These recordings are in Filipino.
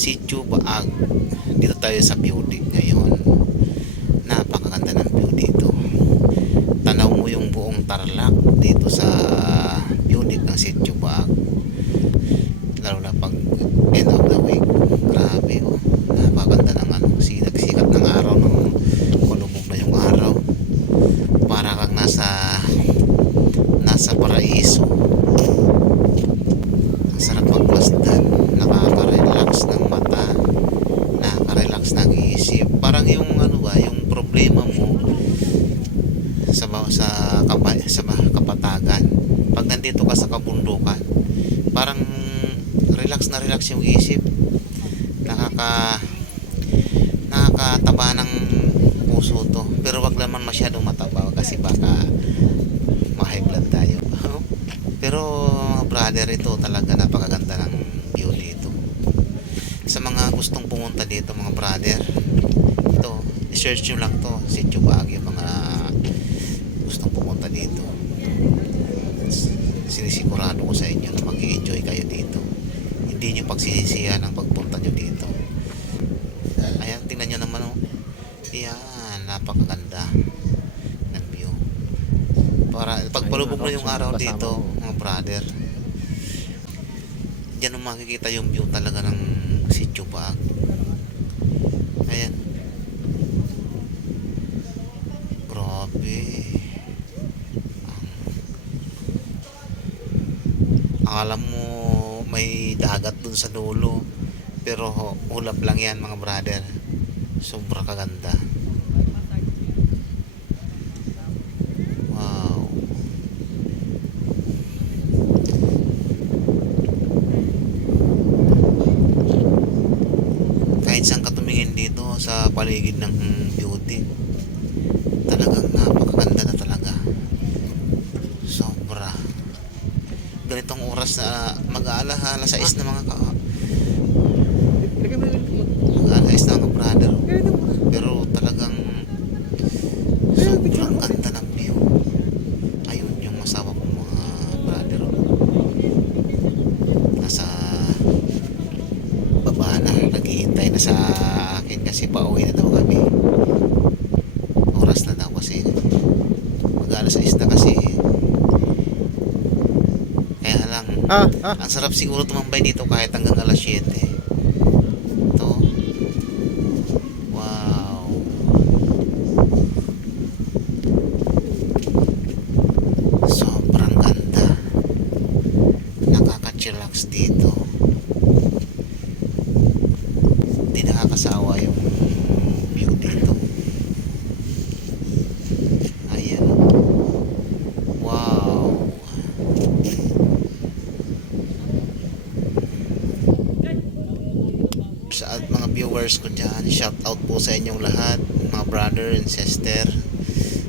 Sitio Baag. Dito tayo sa Beauty ngayon. Napakaganda ng view dito. Tanaw mo yung buong Tarlac dito sa Beauty ng Sitio Baag. Lalo na pag end of the week. Grabe oh. Napakaganda ng sikat ng araw, ng kulubog na yung araw. Para kang nasa paraiso. Ang sarap magmasdan, nakaka-relax ng mata, nakaka-relax ng isip. Parang yung yung problema mo sa kapatagan, pag nandito ka sa kabundukan, parang relax yung isip. Nakakataba ng puso to, pero wag naman masyadong mataba kasi baka ma-high blood tayo. Pero brother, ito talaga napakaganda ng view dito. Sa mga gustong pumunta dito mga brother, ito, i-search nyo lang to, Sitio Baag, yung mga gustong pumunta dito. Sinisigurado ko sa inyo na mag-i-enjoy kayo dito. Hindi nyo pagsisisihan ang pagpunta nyo dito. Ayan, tingnan nyo naman oh. Yan, napakaganda ng view. Para pagpalubog na yung araw dito mga brother, diyan mo makikita yung view talaga ng Sitio Baag. Ayan, grabe. Alam mo may dagat dun sa dulo, pero ulap lang yan mga brother. Sobrang kaganda. Wow. Kahit saan ka tumingin dito sa paligid ng Beauty, talagang napakaganda na talaga. Sobra. Ganitong oras na mag-aalahala sa is na mga mag-aalas na mga brother, pero talagang sobrang ganda ng view. Ayun yung masawa kong mga brother, nasa baba na, naghihintay na sa akin kasi pauwi na daw kami. Oras na daw kasi mag-aalas na kasi. Kaya lang ang sarap siguro tumambay dito kahit hanggang alas 7. Ito, wow, sobrang ganda, nakaka-chillax dito, hindi nakakasawa yung view dito. Ayan, wow. Sa mga viewers ko dyan, shout out po sa inyong lahat mga brother and sister,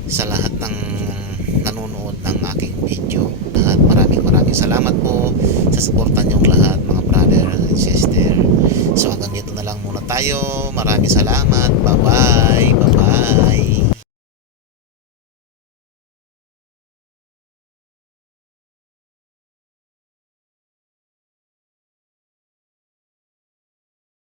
sa lahat ng nanonood ng aking video. Lahat, maraming salamat po sa suporta niyong lahat mga brother and sister. So hanggang dito na lang muna tayo. Maraming salamat, bye bye.